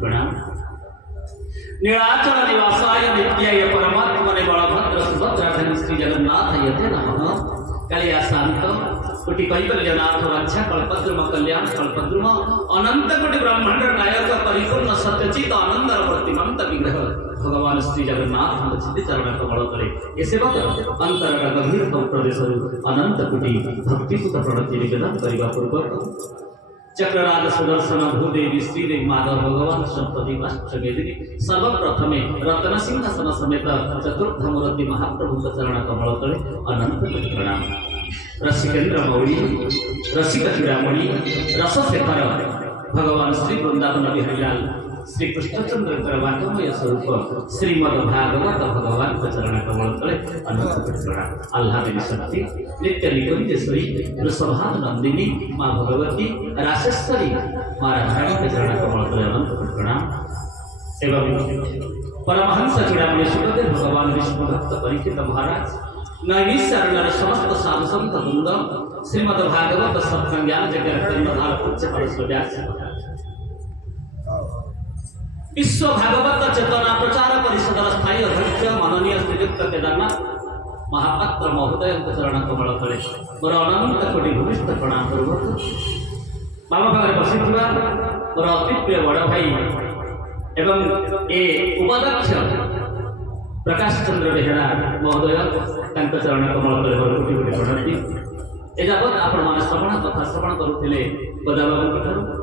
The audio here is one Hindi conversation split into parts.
प्रणाम। नीलाचल निवासाय नित्याय परमात्मने बलभद्र सुभद्राधन श्री जगन्नाथ यते नमः। कलिया शांत कोटि कैवल्यनाथ वांछा कल्पद्रुम कल्याण कल्पद्रुम अनंत कोटि ब्रह्मांड नायक परिपूर्ण सत्यचित आनंद प्रतिमंत विग्रह भगवान श्री जगन्नाथ चित्त चरण कमल करे ये सेवक अंतर गंभीर प्रदेश अनंत कोटि भक्तिपूत प्रणति निवेदन करने पूर्वक चक्रराज सुदर्शन भूदेवी श्रीदेवी माधव भगवान संपत्ति अष्टवेदिनी सर्वप्रथमे रत्न सिंहासन समेत चतुर्थ मूर्ति महाप्रभु चरण कमल तले अनंत प्रणाम। रसिकेन्द्र मौली रसिक चूड़ामणि रसशेखर भगवान श्री वृंदावन बिहारीलाल श्री कृष्णचंद्र वाक्यमय स्वरूप श्रीमद भागवत भगवान चरण कमल तले अनंत प्रणाम। आह्लादिनी शक्ति नित्य निकुंजेश्वरी वृषभान नंदिनी माँ भगवती राशेश्वरी माँ राधारानी के चरण कमल तले अनंत प्रणाम। एवं परमहंस चूड़ामणि सुखदेव भगवान विष्णु भक्त परीक्षित महाराज नैमिषारण्य समस्त साधु संत वृंद श्रीमद भागवत सत्संज्ञान जगन्नाथ पूज्य परमेश्वर व्यास विश्व भागवत चेतना प्रचार परिषद स्थायी अध्यक्ष माननीय श्रीयुक्त केदारनाथ महापात्र महोदय चरण कमल तले मोर अनंत कोटि भूमिस्थ प्रणाम पूर्वक बाबा पाखे बसी मोर अति प्रिय बड़ भाई एवं ए उपाध्यक्ष प्रकाश चंद्र बेहेरा महोदय चरण कमल तले मोर कोटि कोटि प्रणाम। एजावत आपण माने श्रवण कथा श्रवण करुथिले गदाबाबू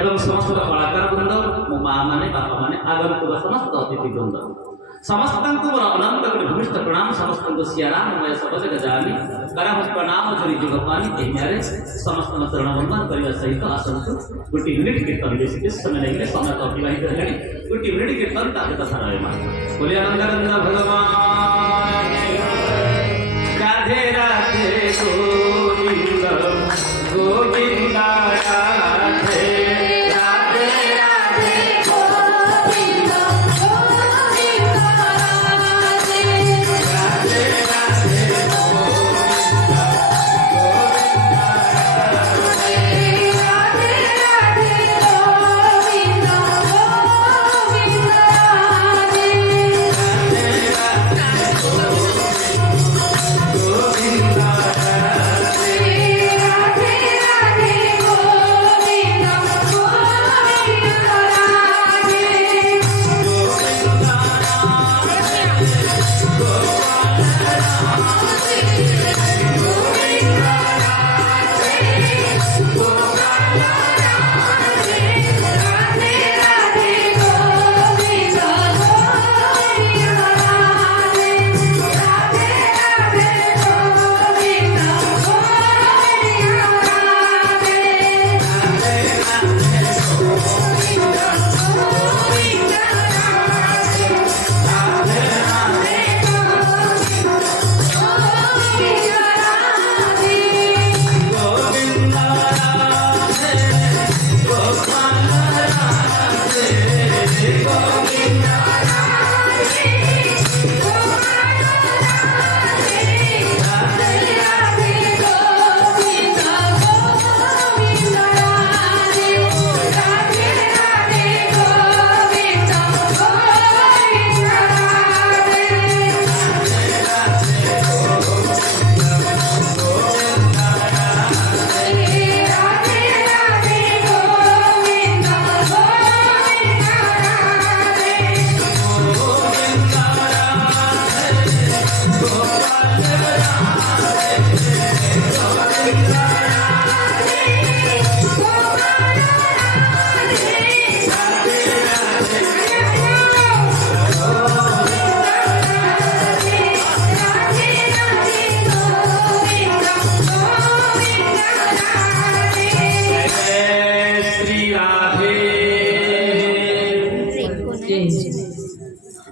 एवं समस्त कलाकार वृंद मो माँ माने बापा माने आगंतुक समस्त अतिथि वृंद समस्त अनंत भूमिस्थ प्रणाम। समस्त सियाराम मैं सब जगह जानी करह प्रणाम करी जुगपानी एहियारे समस्त चरण वंदन करने सहित आसंतु गोटी मिनिट कीर्तन बेसी समय लगे समय तो अतिवाहित हेलानी गोटी मिनिट कीर्तन ताके कथा रहे मां बोले आनंदानंद भगवान राधे राधे गोविंद गोविंद राधे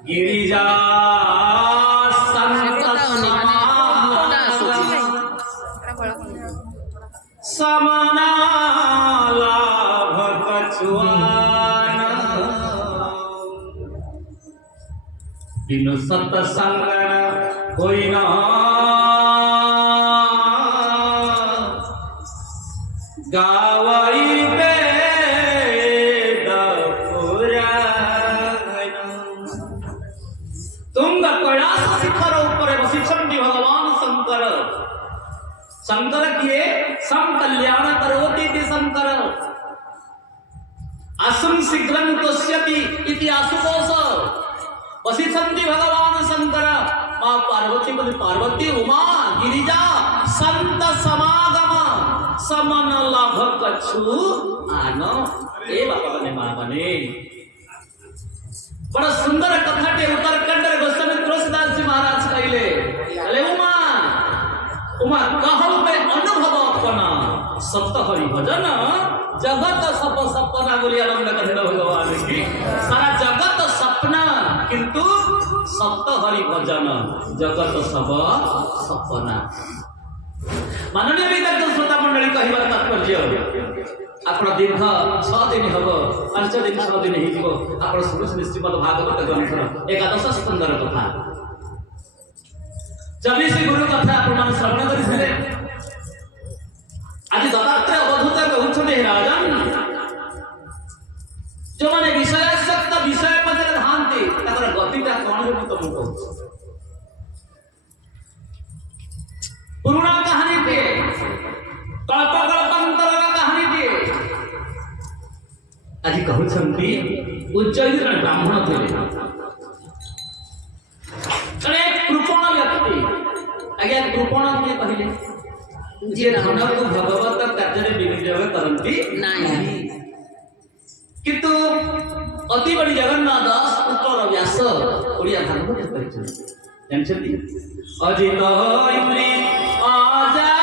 गिरिजा समना लाभ कछुआन बिनु सत्संग कोई न गावई वेद शंकर किए सम कल्याण करोति इति शंकर आसुं शीघ्रं तस्यति इति आशुतोष वसिष्ठन्ति भगवान शंकर मां पार्वती बोले पार्वती उमा गिरिजा संत समागम समन लाभ कछु आन ए बाबा बने मां बने बड़ा सुंदर कथा के उत्तरखंड गोस्वामी तुलसीदास जी महाराज कहले अरे उमा उमा कहल पे अनुभव अपना सप्त हरि भजन जगत सप सपना बोली आनंद कहले भगवान की सारा जगत सपना किंतु सप्त हरि भजन जगत सब सपना माननीय विद्यार्थी श्रोता मंडली कहबार तात्पर्य आपण दीर्घ 6 दिन हम 5 दिन 6 दिन हो आपण शुणुनी श्रीमद भागवत ग्रंथर एकादश स्कंदर कथा 24 गुरु कथा आपण श्रवण करिले आज दत्तात्रेय अवधूत कहउछने राजन जो माने विषयासक्त विषय पदरे धानते ताकर गतिटा कोन जे तुम कहू पुराना कहानी पे कल्प कल्पांतर कहानी पे आज कहउछंती उज्जयिनी ब्राह्मण थे एक कृपण व्यक्ति आज्ञा कृपण किए कहले जे धन को भगवत कार्य विनियोग करती नहीं किंतु अति बड़ी जगन्नाथ दास पुत्र व्यास ओडिया भागवत कहछन जानछती अजित इन्द्रि आजार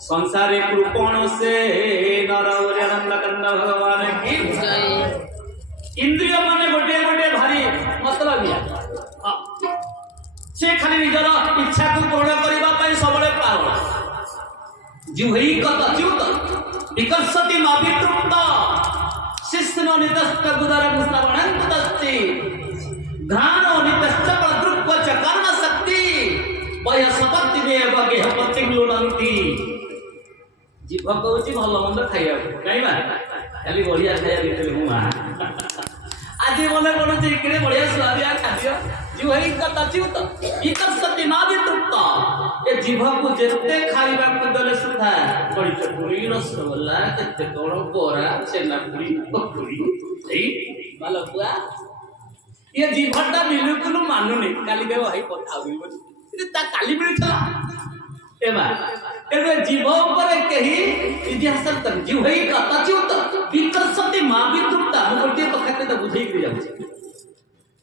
संसारे संसारे कृपण से नरवरनंद कंद भगवान की इंद्रिय माने गोटे गोटे भारी मतलबिया से खाली निजर इच्छा को पूर्ण करबा पई सबले पागल जिह्वै कत च्युत विकर्षति मावितृप्त शिष्ण नितस्त गुदर पुस्तवणं तस्ति घ्राणो नितश्च प्रदृक्व च कर्म शक्ति वय सपत्ति देव गेह पत्ति लुणंती जीभ कहूँ भल मंद खाइबा कहीं खाली बढ़िया खाया देते हूँ आज मन पड़े कि बढ़िया स्वादिया खाद्य जीव कच्युत विकर्षति मावितृप्त ए जीभ को जेते खाइबा को देले सुधा बड़ी चटुरी रसगोल्ला केते कोण बोरा छेनापुरी पकुड़ी एई बालपुआ ये जीभटा बिल्कुल मानुनी काली के भाई पठा बोली ता काली मिलथला एबा एबे जीव ऊपर कही इतिहास तक जीव कच्युत विकर्षति मावितृप्त गोटे कथा के बुझे के जाउछ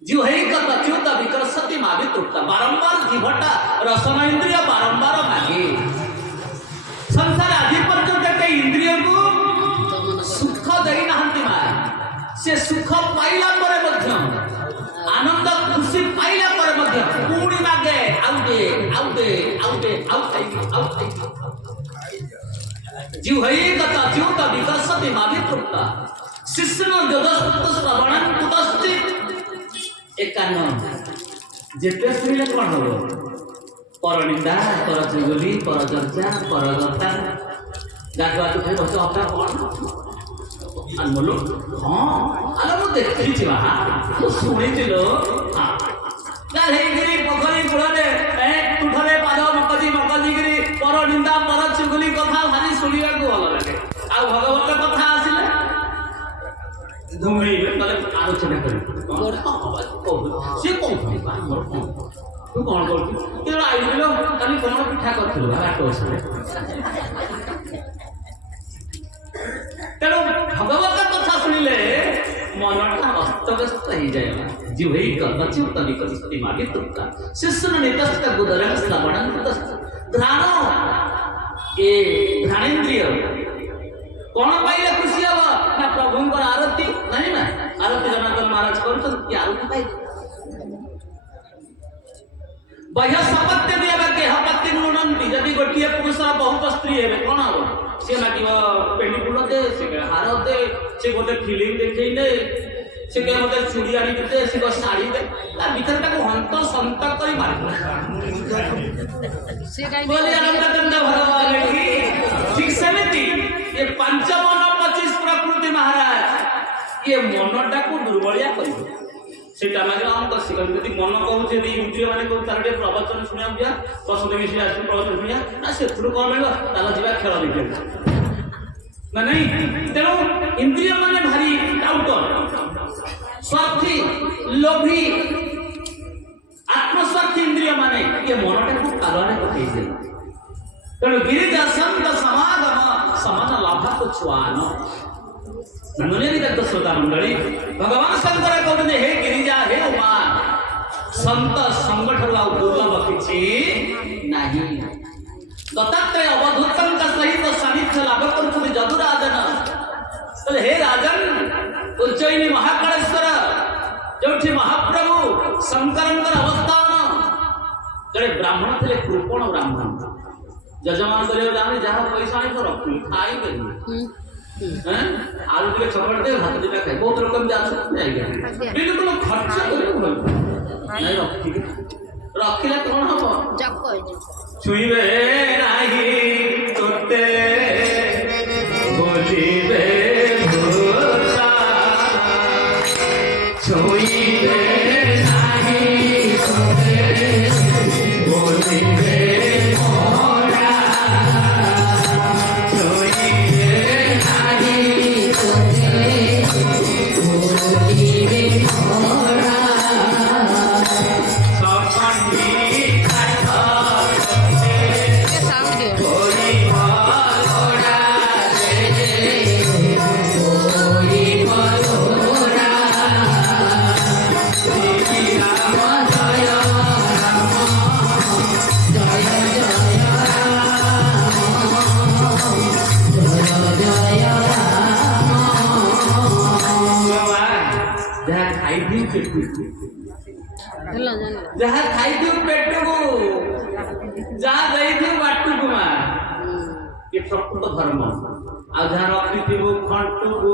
जीव कच्युत विकर्षति मावितृप्त बारंबार जीवटा रसन इंद्रिय बारंबार मागे संसार आदि पर्यंत के इंद्रिय को सुख देई नाहंती मा से सुख पाइला परे मध्य आनंद खुशी पाइला परे मध्य पूरी मागे आउटे जीव कच्युत विकर्षति मावितृप्त शिष्ण जदस्त श्रवणं कुतस्ति एकान जेते सुनिले कोन हो पर निंदा पर चुगली पर चर्चा पर गता गागवा तो भाई बच्चा अपना कोन अनमोल हां आलो मु देखि छी बा तो सुनि दिलो हां गाले गिरी पोखरी कुळले ए तुठरे पाद मकजी गिरी पर निंदा पर चुगली कथा भारी सुनिबा को भल लागे आ भगवत कथा आसिले धुमई मतलब आलोचना करी से कौन तू कौन कर आई काली कौन पिठा कर करिले मनटा अस्तव्यस्त हो जाए जिह्वै कर्मच्युत निकटस्ति मागितुक्ता शिष्य नितस्त गुदरं श्रवणं ध्यान ए ध्यानेन्द्रिय कौन पाइले खुशी हम ना प्रभुंकर आरती नहीं ना आरती जनार्दन महाराज कर आरती पाइले बाह्य संपत्ति दिया गेहपत्ति नुणंती जदि गोटे पुरुष बहुत स्त्री है कौन हम सी मागिब पेंडी फुल दे से हार दे से गोटे फिल्म देखने से कहे मत चूड़ी आनी दे से शाढ़ी दे भीतर ताको हंत संत कर भगवान की ठीक सेमती ये पांच मन 25 प्रकृति महाराज ये मनटा को दुर्बलिया कर सेटा मागे हम कर सिकल यदि मन कहू जे इंद्रिय माने को तार प्रवचन सुनिया दिया बसुत मिसी आसी प्रवचन सुनिया ना से थुर कोन मिलो ताला जीवा खेल देखियो ना नहीं तेरो इंद्रिय माने भारी डाउटर स्वार्थी लोभी आत्मस्वार्थी इंद्रिय माने ये मनटा को कालने पठै दे तेरो गिरिजा संत समागम समान लाभ को छुआन श्रोता मंडली भगवान शंकर कहते हे गिरिजा हे उमा संत संगठन दुर्लभ किछि नाही दत्तात्रेय अवधूतन का सहित सानिध्य लाभ करछुति जदुराजन बोले हे राजन उज्जयिनी महाकालेश्वर जोठी महाप्रभु शंकरंकर अवस्थान जड़े ब्राह्मण थे कृपण ब्राह्मण जजमान करे जाने जहाँ पैसा नहीं तो रखी खाई गई आलू टे चपड़ दे भात दिटा खाए बहुत रकम जाए बिल्कुल खर्च नहीं रखिले कौन हम छुईबे नहीं तोते बोलिबे भूता छुईबे नहीं तोते बोलिबे जहाँ खाई थी पेट को जहाँ गई थी बाटू कुमार ये प्रकृत धर्म आ जहाँ रखी थी वो खंटू को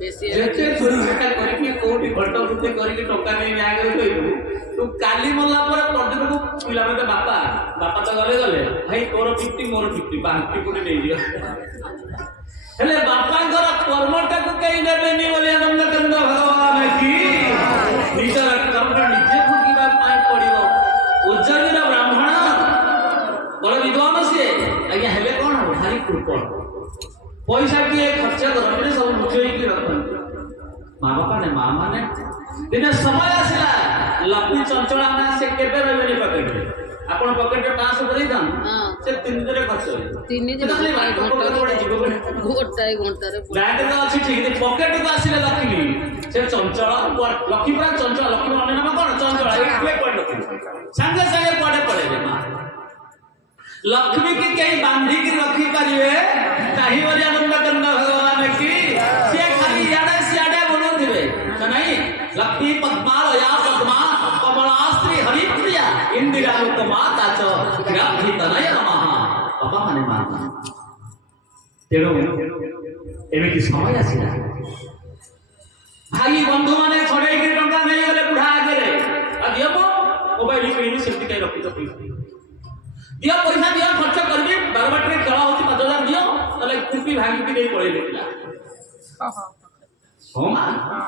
जेते चोरी सेटा करके कोठी घंटा बुद्धि करके टका नहीं ब्याग रे कहिबू तू काली मल्ला पर प्रदीप को पिला मते बापा तो गले गले भाई तोर 50 मोर 50 बाकी कोठी नहीं दियो हेले बापांकर कर्मटा को कहीं नेबेनी बोले आनंद कंद भगवान की निजर कर्म निजे भोगिबा पाए पड़िबो उज्जयिनी ब्राह्मण बड़ विद्वान से आज्ञा हेले कोन हो भारी कृपण पैसा के खर्च करने सब मुझे की रखन मां बापा ने मां माने दिने समय आसिला लक्ष्मी चंचला ना से केबे रहबेनी पकेट रे आपण पकेट रे 500 भरै दाम से 3 दिन रे खर्च होई 3 दिन रे घंटा रे बैंक रे अछि ठीक पकेट को आसिले लक्ष्मी से चंचला लक्ष्मी पूरा चंचला लक्ष्मी अन्य नाम कोन चंचला एक पॉइंट संगे संगे पड़े पड़े रे मां लक्ष्मी की कहीं बांधी की रखी परिवे ताही बोली आनंद कंद भगवान की से खाली याडे सियाडे बोलो दिवे नहीं लक्ष्मी पद्मालया पद्मा कमलास्त्री हरिप्रिया इंदिरा लोकमाता च ग्राधी तनय नमः बाबा माने माता तेरो एमिति समय आसिला भाई बंधु माने छड़े के टंका नहीं गले बुढ़ा आगे रे आ दियबो मोबाइल किनी सेमति कई रखि तो दियो पैसा दियो खर्च करबी बारबाटरे खेला होती 5000 दियो तले कुपी भांगी की दे पड़े लेला होमा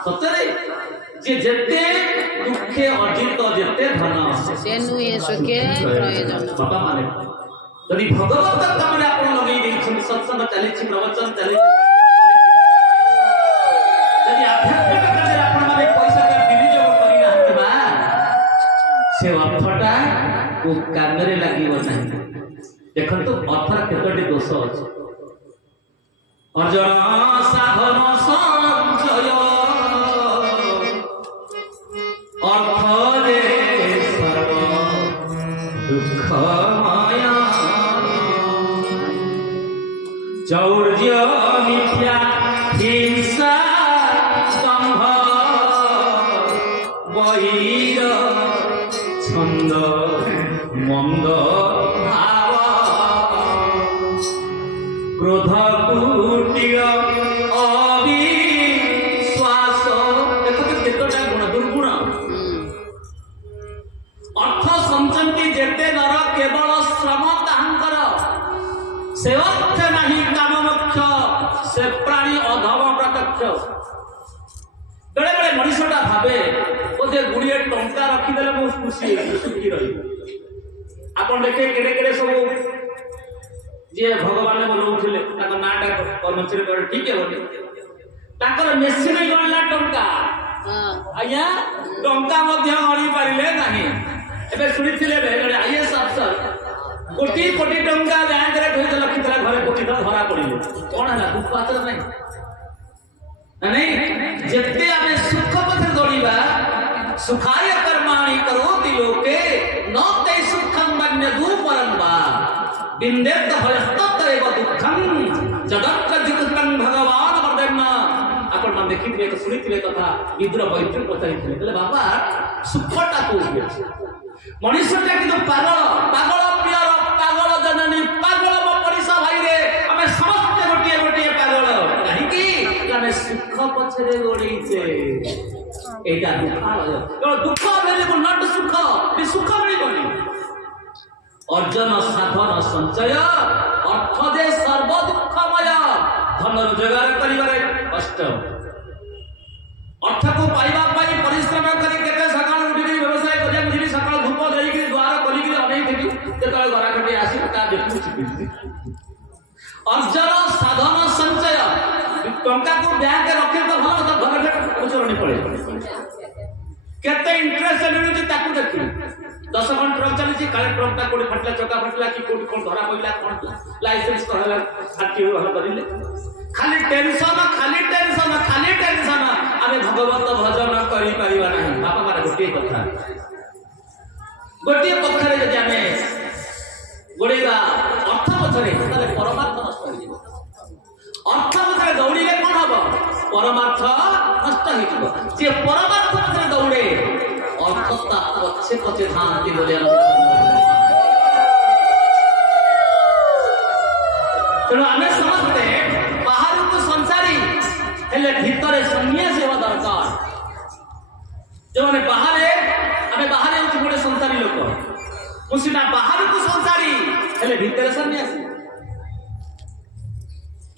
सतरे जे जते दुखे अर्जित जते धन से नुए सुखे प्रयोजन बाबा माने यदि भगवत कामरे आपण लगेई देछि सत्संग चली छि प्रवचन चली यदि आध्यात्मिक कामरे आपण माने पैसा का विनियोग करी नाहंती बा से अर्थटा को कामरे लागिवो नाही देखंतु अर्थर केतोटी दोष अछि अर्जुन साधन শরীর ছন্দ মন্দ ভাব ক্রোধ কুটিল অবিশ্বাস দেখতে কেতটা গুণ দুর্গুণ অর্থ সঞ্চন্তি যেতে নর কেবল শ্রম তাহাঙ্কর সে অর্থে নাহি কাম মোক্ষ সে প্রাণী অধম প্রত্যক্ষ বেড়ে বেড়ে মଣିষটা ভাবে ବୋଧେ ଗୁଡିଏ ଟଙ୍କା ରଖିଦେଲେ ମୁଁ ଖୁସି ସୁଖୀ ରହିବି। ଆପଣ ଦେଖେ କେଡ଼େ କେଡ଼େ ସବୁ ଯିଏ ଭଗବାନ ବୋଲଉଥିଲେ ତାଙ୍କ ନାଁଟା କର୍ମଚାରୀ କହିଲେ ଠିକ ହେବ ତାଙ୍କର ମେସିନ ଗଣିଲା ଟଙ୍କା ଆଜ୍ଞା ଟଙ୍କା ମଧ୍ୟ ଗଣି ପାରିଲେ ନାହିଁ। ଏବେ ଶୁଣିଥିଲେ ଜଣେ ଆଇଏଏସ୍ ଅଫିସର କୋଟି କୋଟି ଟଙ୍କା ବ୍ୟାଙ୍କରେ ଥୋଇ ରଖିଥିଲା ଘରେ କୋଟି ଟଙ୍କା ଧରା ପଡ଼ିଲେ କଣ ହେଲା ଦୁଃଖ ଆଚର ନାହିଁ ନାଇଁ ଯେତେ ଆମେ ସୁଖ ପଥରେ ଦୌଡ଼ିବା सुखाय कर्माणि करोति लोके न ते सुखं मन्यदु परं वा बिंदेत फलस्ततैव दुःखं जगत् जितं भगवान वर्धन आपण मन देखिथिले तो सुनिथिले कथा विद्र वैद्य पचारिथिले कहले बाबा सुखटा कोठी अछि मनुष्यटा किंतु पागल पागल प्रियर पागल जननी पागल म परिसा भाई रे हमें समस्त गोटिए गोटिए पागल नहीं कि हमें सुख पछरे गोडीचे एटा दुख अवेलेबल नॉट सुख ये सुख मिलबनी अर्जन साधन संचय अर्थ दे सर्व दुखमय धन रोजगार करिबारे कष्ट अर्थ को पाइबा पाई परिश्रम करी केते सकाळ उठी व्यवसाय करिया मुझी सकाळ धूप देई के द्वार करी के अनेक देखि केतळ घरा कटे आसी ता देखु छिपि अर्जन साधन संचय टंका को बैंक रखे तो भल तो घर घर उचरणी पड़े केते इंटरेस्ट मिलुची ताकू देखि 10 घंटा ट्रक चली काले ट्रक ता कोडी फटला चका फटला कि कोडी कोन धरा पइला कोन लाइसेंस कहला साथी हो करिले खाली टेंशन आमे भगवत भजन करि परिबा नाही बापा मारे गोटे कथा रे जदि आमे गोडेगा अर्थ पछरे ताले परमार्थ नष्ट हो जिवो अर्थ पछरे दौड़िले कोन हबो परमार्थ नष्ट हो जिवो जे परमार्थ पछरे दौड़े अर्थता पछे पछे थांती बोले तेणु आमे समझते बाहर को संसारी हेले भीतर सन्यासी हेबा दरकार जो माने बाहर आमे बाहर गोटे संसारी लोक मुसिना बाहर को संसारी हेले भीतर सन्यासी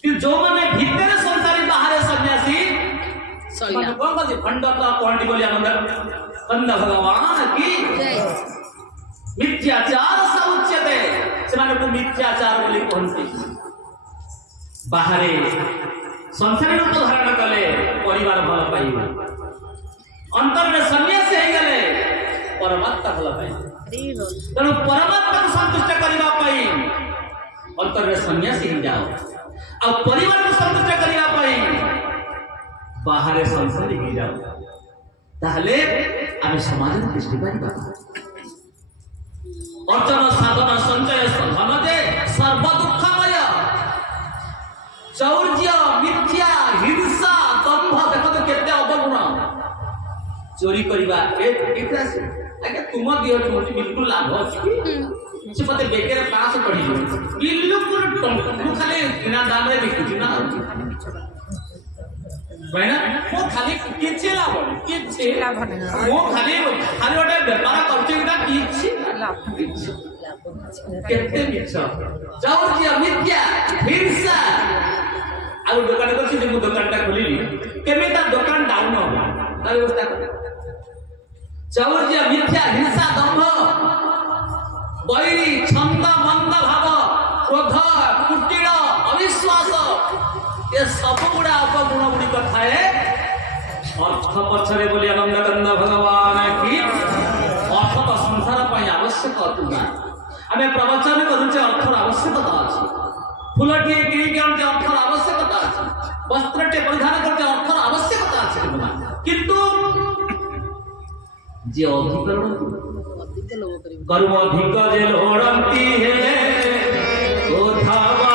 कि जो माने भीतर संसारी बाहर सन्यासी माने कोन बजे खंडता पॉइंट बोली आनंद कंद भगवान की जय मिथ्याचार समुच्यते से माने को मिथ्याचार बोली कहंती बाहरे संसारी रूप धारण कले परिवार भल पाइबा अंतर में सन्यासी हे गले परमात्मा भल पाइबा तेणु परमात्मा को संतुष्ट करबा पई अंतर में सन्यासी हो जाओ आ परिवार को संतुष्ट करबा पई बाहर संसारी हो जाओ ताहले आमे समाज में दृष्टि पाइबा अर्चन साधन संचय धन दे सर्व दुःखमय चौर्य मिथ्या हिंसा दंभ देखो तो केते अवगुण चोरी करबा एटा से आगे तुम दियो मोटी बिल्कुल लाभ अछि से पते बेकेर पास पड़ी बिल्कुल टंकु खाली बिना दाम रे बिकुची ना भाईना वो खाली किछे लाभ किछे लाभ वो खाली ओटे व्यापार करछिटा किछे लाभ केते मिछ चौर्य मिथ्या हिंसा आ दुकान करछि जे दुकानटा खोलिली केमेता दुकान डाउन हो ता व्यवस्था कर चौर्य मिथ्या हिंसा दंभ बैरी छंद मंद भाव क्रोध कुटिल अविश्वास ये सब गुड़ा अपगुण गुड़ी कथाए अर्थ पछरे बोली आनंद कंद भगवान की अर्थ तो संसार पई आवश्यक अतुना आमे प्रवचन करूचे अर्थ आवश्यकता अछि फुलटी किनी के अर्थ आवश्यकता अछि वस्त्रटे परिधान करते अर्थ आवश्यकता अछि किंतु जे अधिकरण कर्म अधिक जे लोड़ंती है ओथावा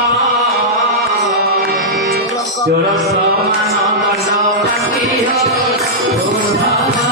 चोर समान दंड काटी हो ओथावा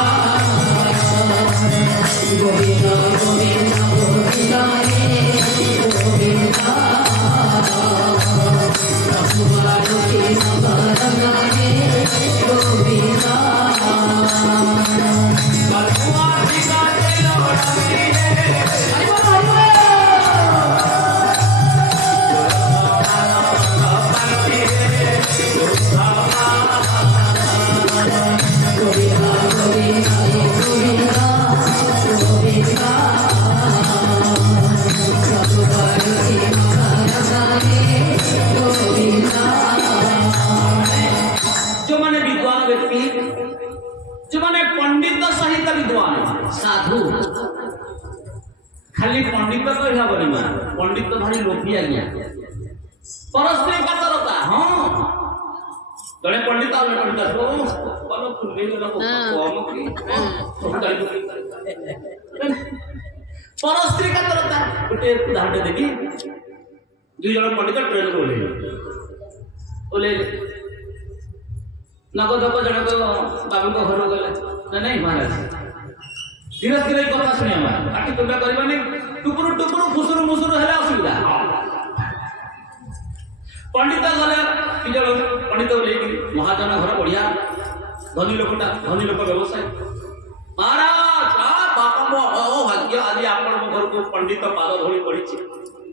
जो माने पंडित सहित विद्वान साधु खाली पंडित कहला बनी मां पंडित भारी लोभी आज्ञा परस्पर कातरता हां जड़े पंडित और पंडित बोलो पुण्य गला कम की परस्पर कातरता गोटे उदाहरण देबी दुई जन पंडित ट्रेन ओले नगद को जनक बाबू को घर गले नहीं महाराज धीरे धीरे कथा शुणी आटी तुला करवानी टुकुर टुकुर फुसुर मुसुर है असुविधा पंडित गले कि जन पंडित लेकिन महाजन घर बढ़िया धनी लोक व्यवसाय महाराज बापा भाग्य आज आपण घर को पंडित पाद धोड़ी पड़ी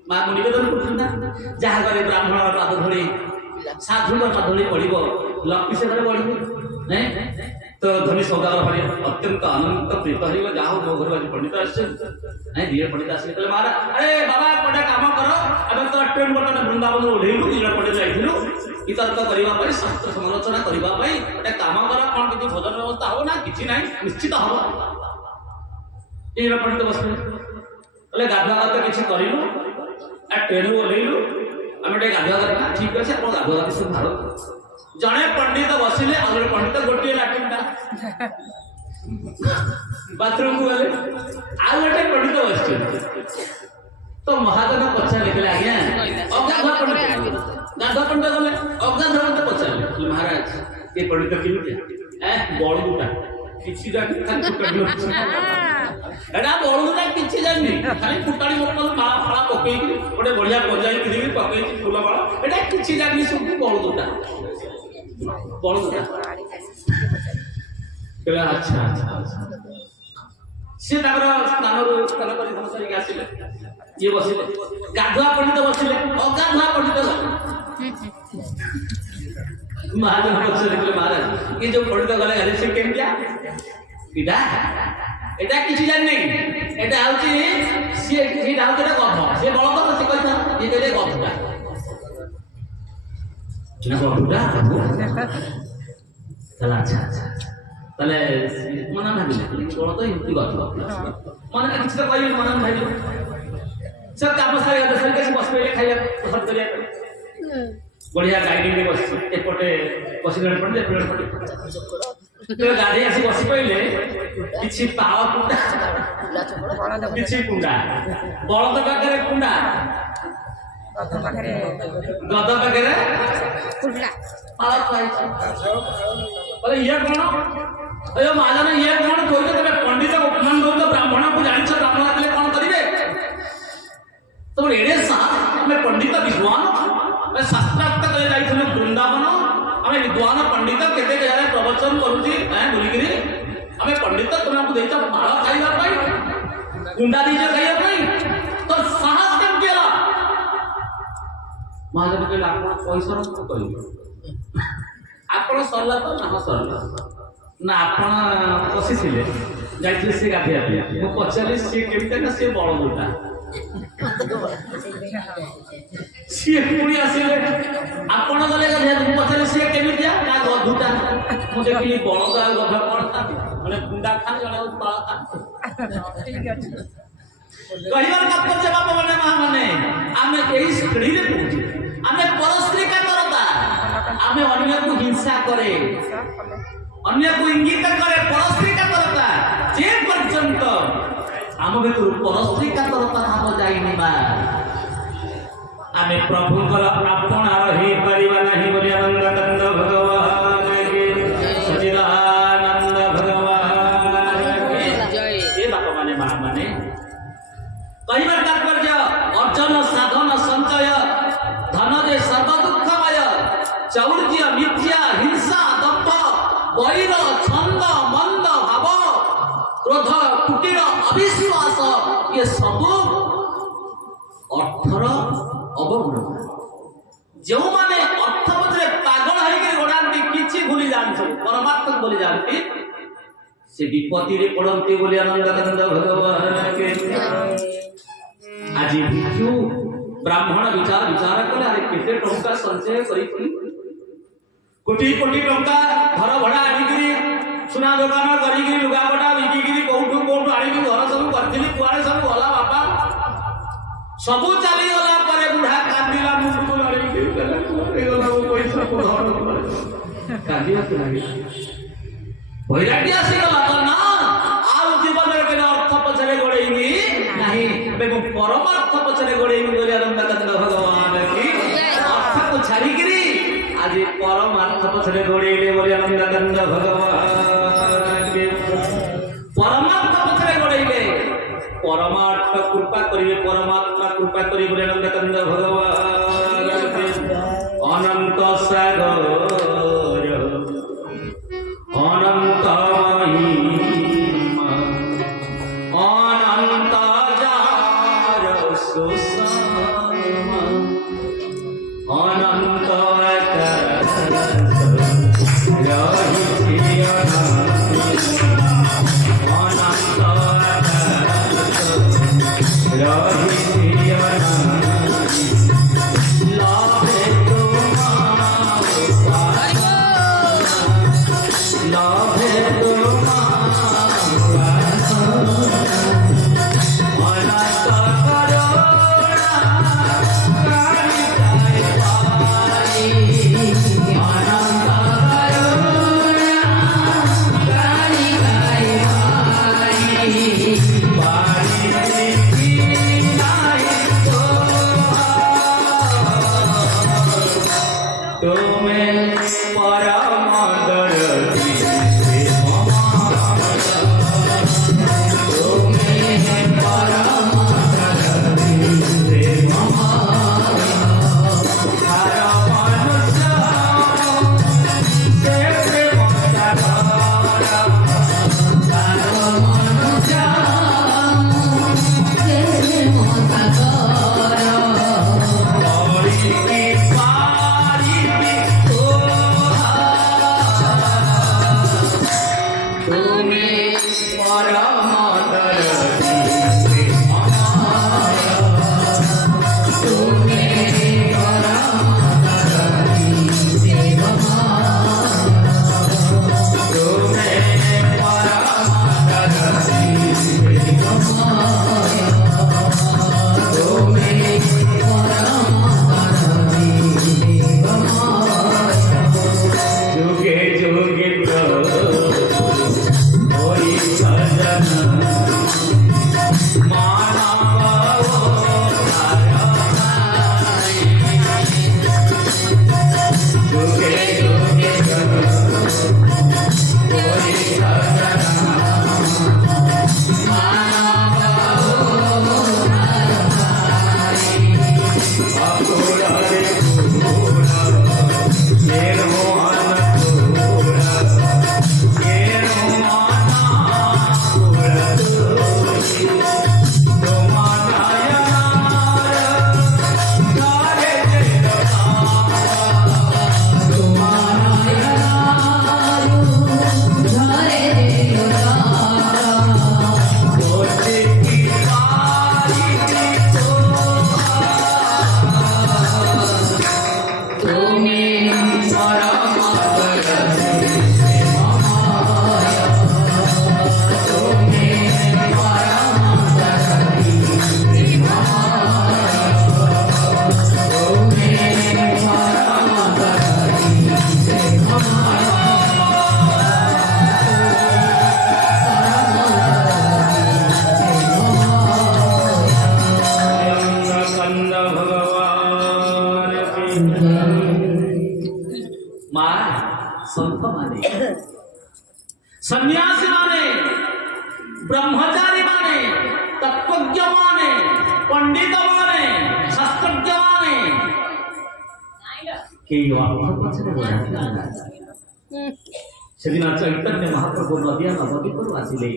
माँ को निवेदन कर जहाँ घरे ब्राह्मण पाद धोड़ी साधु पाद धोड़ी पड़ो लक्ष्मी से घरे बढ़ी नहीं तो धनी सौदागर भाई अत्यंत आनंद प्रीत हो जहाँ मो घर आज पंडित नहीं दिए पंडित आस महाराज अरे बाबा गोटे कम कर आम तो ट्रेन बर्तमान वृंदावन ओह्लू दिज पंडित जाइलु वितर्क करने शास्त्र समालोचना करने गोटे कम कर कौन किसी भोजन व्यवस्था हम ना कि ना निश्चित हम ये पंडित बस गाधुआ तो किसी करूँ ट्रेन ओह्लू आम गए गाधुआ ठीक अच्छे आप गाधुआ सब भारत जड़े पंडित बसिले आगे पंडित गोटे लाट्रिन बाथरूम को गले आउ गोटे पंडित बस तो महाजन पचारे कहले आज्ञा अगाधुआ पंडित गाधुआ पंडित गले अगाधुआ मत पचारे महाराज ये पंडित केमितिया बड़गुटा किसी एटा बड़गुटा किसी जानी खाली फुटाणी मोटल माला फाला पकई गोटे बढ़िया पंजाई किरी पकई फूल माला एटा किसी जानी सब बड़गुटा बड़गुटा कहले अच्छा अच्छा से स्नान कर धनसारी आसिले ये बसिले गाधुआ पंडित बसिले अगाधुआ पंडित महाराज पचारे महाराज ये जो पंडित गले गले से केमिया इटा एटा किसी जान नहीं एटा होची से डाउट एटा गध से बळद से कहता ये कहले गधटा ना गधटा चला अच्छा अच्छा तले मना भाबिले बळद हिंती गध मन किछ तो कहियो मन भाबिले सब काम सारे दसर के बस पे खाइया पसंद करिया बढ़िया गाइडिंग में बस एपटे बसिले पड़े तो गाड़ी आसी बसी पड़े किसी पाव कुंडा किसी कुंडा बलद पाखे कुंडा गद पाखे ये कौन अरे महाजन ये कौन कह पंडित उपमान कर ब्राह्मण को जान ब्राह्मण आगे कौन करेंगे तो एड़े साथ पंडित विद्वान शास्त्रार्थ कर जाइए वृंदावन आम विद्वान पंडित केते जगह प्रवचन करुच्ची बुलिकी आम पंडित तुमको देच बाड़ खाइबा गुंडा दीज खाइबा तो साहस केमती है महाजन कहले आप पैसा कह आप सरला तो ना सरला ना आप पशिले जाइए सी गाधिया मुझे पचारि सी केमती सी बड़गुटा सी पुणी आसिले आपण गले गाधिया पचारि सी केमितिया ना गधुटा मु देखिली बळद आ गध कोन था माने गुंडा खान जणे पाळ खा ठीक अछि कहिबार तात्पर्य बाप माने महा माने आमे एही सिकड़ी रे पहुंची आमे परस्त्री का करता आमे अन्य को हिंसा करे अन्य को इंगित करे परस्त्री का करता जे पर्यंत आम भीतर परस्त्री का तरता भाव जाइनी बा आमे प्रभु कर आपणार हे परिवा नहीं बोली आनंद भगवान के सच्चिदानंद भगवान के जय ए बाप माने महा माने कहिबार तात्पर्य अर्जन साधन संचय धन दे सर्व दुःखमय चौर्य मिथ्या हिंसा दंभ वैर छंद मंद भाव क्रोध कुटिर अविश्वास ये सब अर्थर अवगुण जो माने अर्थ पछरे पागल होइके गोडांती किछि भूली जानछे परमात्मा बोली जानती से विपत्ति रे पड़ंती बोली आनंद भगवान के आज भिक्षु ब्राह्मण विचार कले अरे केते टंका संचय करिथि कोटी कोटी टंका घर भड़ा आनिकरी ସୁନା ଦୋକାନ କରିକି ଲୁଗାପଟା ବିକିକିରି କୋଉଠୁ କୋଉଠୁ ଆଣିକି ଘର ସବୁ କରିଥିଲି କୁଆଡେ ସବୁ ଗଲା ବାପା ସବୁ ଚାଲିଗଲା ପରେ ବୁଢା କାନ୍ଦିଲା ମୁଣ୍ଡକୁ ଲଢେଇକି ପଇସା କାନ୍ଦିବାକୁ ଲାଗିଲା ବୈରାଗ୍ୟ ଆସିଗଲା ତ ନା ଆଉ ଜୀବନରେ କେବେ ଅର୍ଥ ପଛରେ ଗୋଡେଇବି ନାହିଁ ଏବେ ମୁଁ ପରମାର୍ଥ ପଛରେ ଗୋଡେଇବି ବୋଲି ଆନନ୍ଦାନନ୍ଦ ଭଗବାନ କି ଅର୍ଥକୁ ଛାଡିକିରି ଆଜି ପରମାର୍ଥ ପଛରେ ଗୋଡେଇଲେ ବୋଲି ଆନନ୍ଦାନନ୍ଦ ଭଗବାନ ପରମାର୍ଥ ପଛରେ ଗୋଡେଇଲେ ପରମାର୍ଥ କୃପା କରିବେ ପରମାତ୍ମା କୃପା କରିବେ ବୋଲି ଆନନ୍ଦାନନ୍ଦ ଭଗବାନ ଅନନ୍ତ ସାଗର অনন্ত মহিমা অনন্ত যার সুষমা অনন্ত রহিছি অনন্ত রহিছি লাভে লাভে सन्यासी माने ब्रह्मचारी माने तत्वज्ञ माने पंडित माने शास्त्रज्ञ माने के सेदिन चैतन्य महाप्रभु नदिया नदी पर आसिले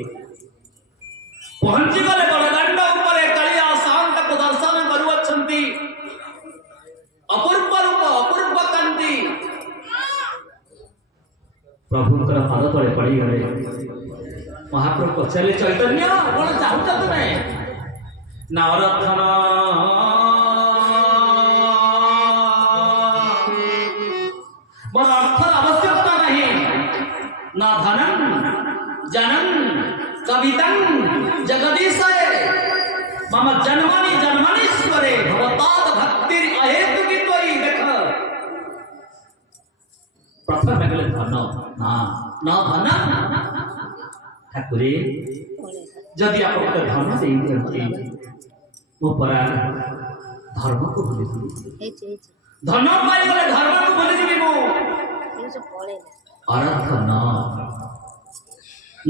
पहुंची गले बड़दांड ऊपर कालिया शांत को दर्शन करुवछंती अपूर्व रूप अपूर्व कांति प्रभुଙ୍କର ପାଦ ତଳେ ପଡ଼ିଗଲେ ମହାପ୍ରଭୁ ପଚାରିଲେ ଚୈତନ୍ୟ କଣ ଚାହୁଁଛ ତୁମେ ନା ଅରଥନ ମୋର ଅର୍ଥର ଆବଶ୍ୟକତା ନାହିଁ ନା ଧନ जनन कवितं जगदीशय मम जन्मनि जन्मनीश्वरे भवताद भक्तिर अहेतुकी त्वयि देख प्रथम गले धन ना न धन ठाकुरे जदि आप धन दे दियंती मो परा धर्म को भूली धन पाई गले धर्म को भूली जीवी मो अर्थ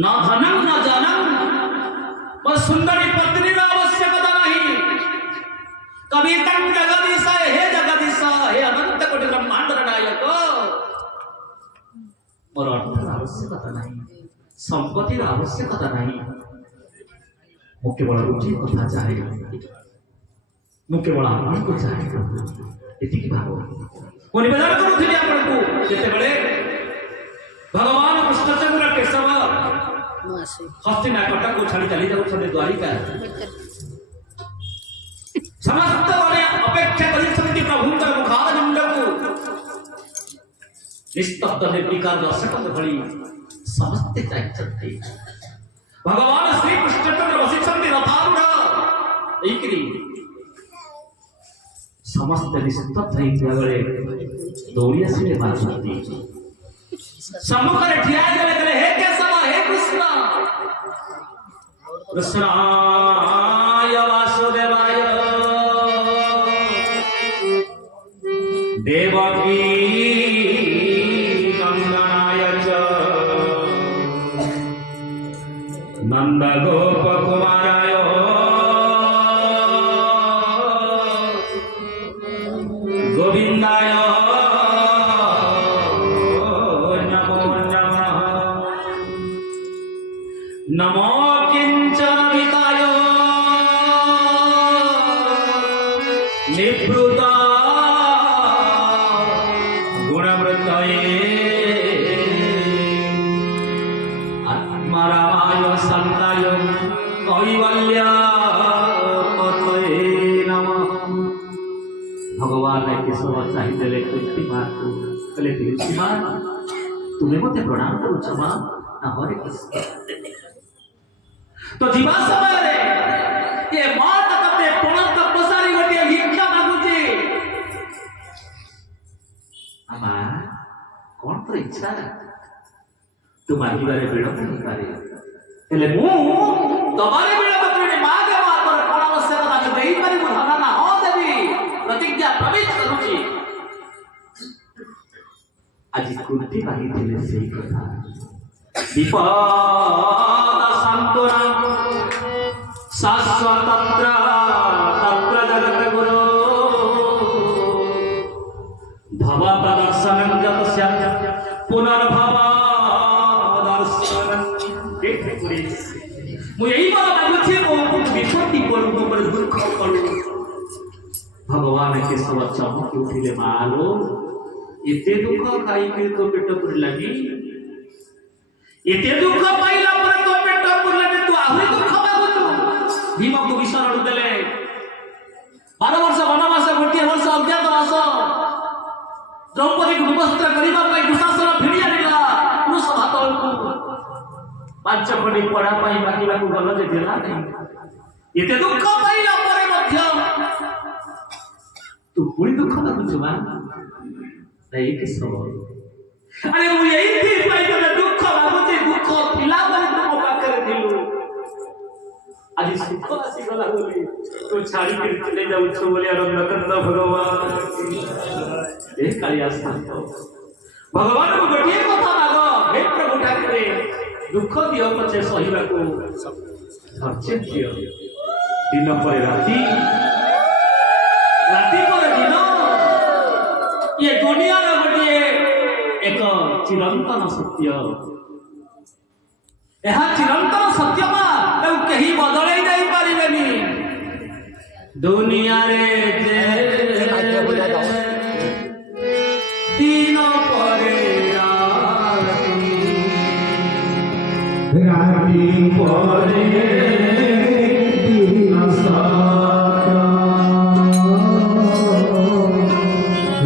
न धनम न जनम मो सुंदरी पत्नी आवश्यकता नहीं कवितं जगदीशाय हे जगदीश हे अनंत कोटि ब्रह्मांड नायक मोर अर्थ आवश्यकता नहीं संपत्ति आवश्यकता नहीं मु केवल रुचि कथा चाहे मु केवल आपण को चाहे एति की भाव मु निवेदन करूथि आपन को जेते बेले भगवान कृष्णचंद्र केशव हस्तिनाकटा को छाड़ी चली जाऊ छे द्वारिका समस्त वाले अपेक्षा करी समिति प्रभु का मुखारविंद को निस्तब्ध निर्विकार दर्शक भली समस्त चाहिए भगवान श्री कृष्णचंद्र वशिष्ठ रथारूढ़ एकरी समस्त निस्तब्ध होइतिबा दौड़ी आसिले मारती सम्मुखरे ठिया गले हे केशव हे कृष्ण कृष्णाय वासुदेवाय देवकी नंदनाय च नंद गोप कुमाराय गोविंदाय नमो किंचनिताय निवृता गुणवृत्तये आत्मारामाय संताय कैवल्य पतये नमः भगवान केशव चाहिए कृष्णिमान को कहले कृष्णिमान तुम्हें मते प्रणाम करूछ मा ना हरे कृष्ण तो जीवा समय रे ये मात कते पणत पसारी गोटे भिक्षा मागुची आमा कोन तो इच्छा तू मागिबारे विलंब नहीं पारे हेले मु तबारे विलंब करे मागे मातर कोन आवश्यकता के देई पारी मु धन ना हो देवी प्रतिज्ञा प्रवेश करूची आज कुर्ती मागी दिले सेही कथा विपद शांतना शाश्वत तत्र जगत गुरु भवत दर्शनं जतस्य पुनर्भव दर्शनं देखुरी मु यही बात मागुछि मो विपत्ति करू पर दुख करू भगवान के सब चमक उठिले मालो एते दुख खाई के तो पेट पर लगी एते दुख पाइला पर तो पेट पुरले तू आहुरी दुख मागुछु भीम को विषरण देले 12 वर्ष वनवास गोटे वर्ष अज्ञातवास द्रौपदी को विवस्त्र करिबा पई दुशासन भिड़ी आनिला पुरुष हातल को 5 खंडी पड़ा पई मागिबा को गल जे देला नहीं एते दुख पाइला पर मध्य तू पुरी दुख मागुछु मा नहीं के सब अरे मु यही थी पाई तो दुख मागुची दुख पिला बली तुम पाखरे दिलु आज सुख आसी गला बोली तू छाड़ी के चले जाऊ छ बोली आनंद कंद भगवान ए कालिया शांत भगवान को गोटिए कथा माग हे प्रभु ठाकुरे दुख दियो पछे सहिबा को धैर्य दियो दिन पर राती राती पर दिन ये दुनिया रे गोटिए एक चिरंतन सत्य यह चिरंतन सत्य मा तो कहीं बदल ही नहीं पारिबेनी दुनिया रे दिन परे राती परे दिन साका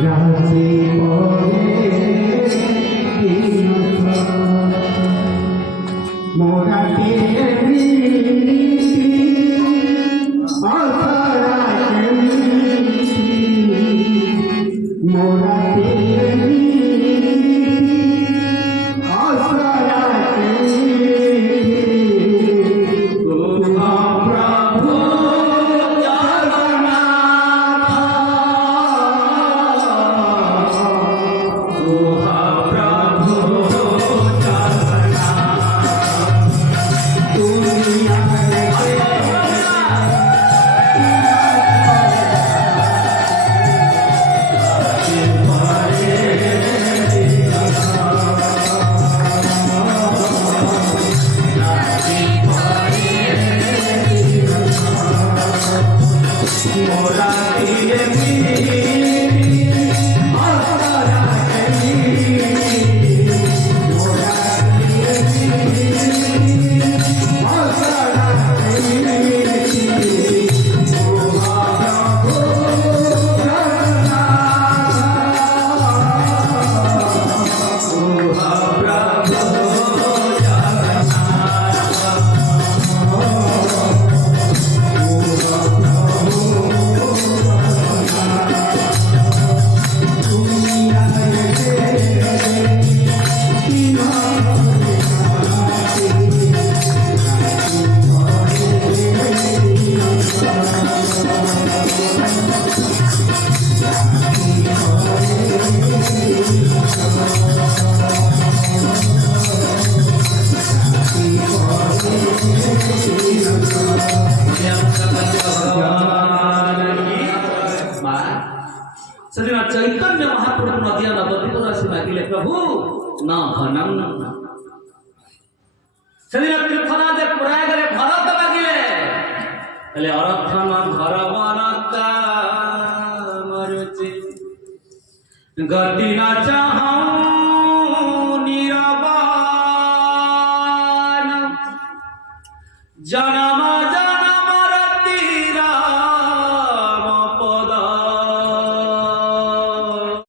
राती परे दिन साका मोरा तेरी आसरा मोरा तेरी आसरा सेदिन चैतन्य महाप्रभु नदिया नवदीप राशि मागिले प्रभु न भनम सेदिन तीर्थराज प्रयाग रे भरत मागिले हेले अरथन घर वरता मरुचि गति न चाहूं निरबान जन्म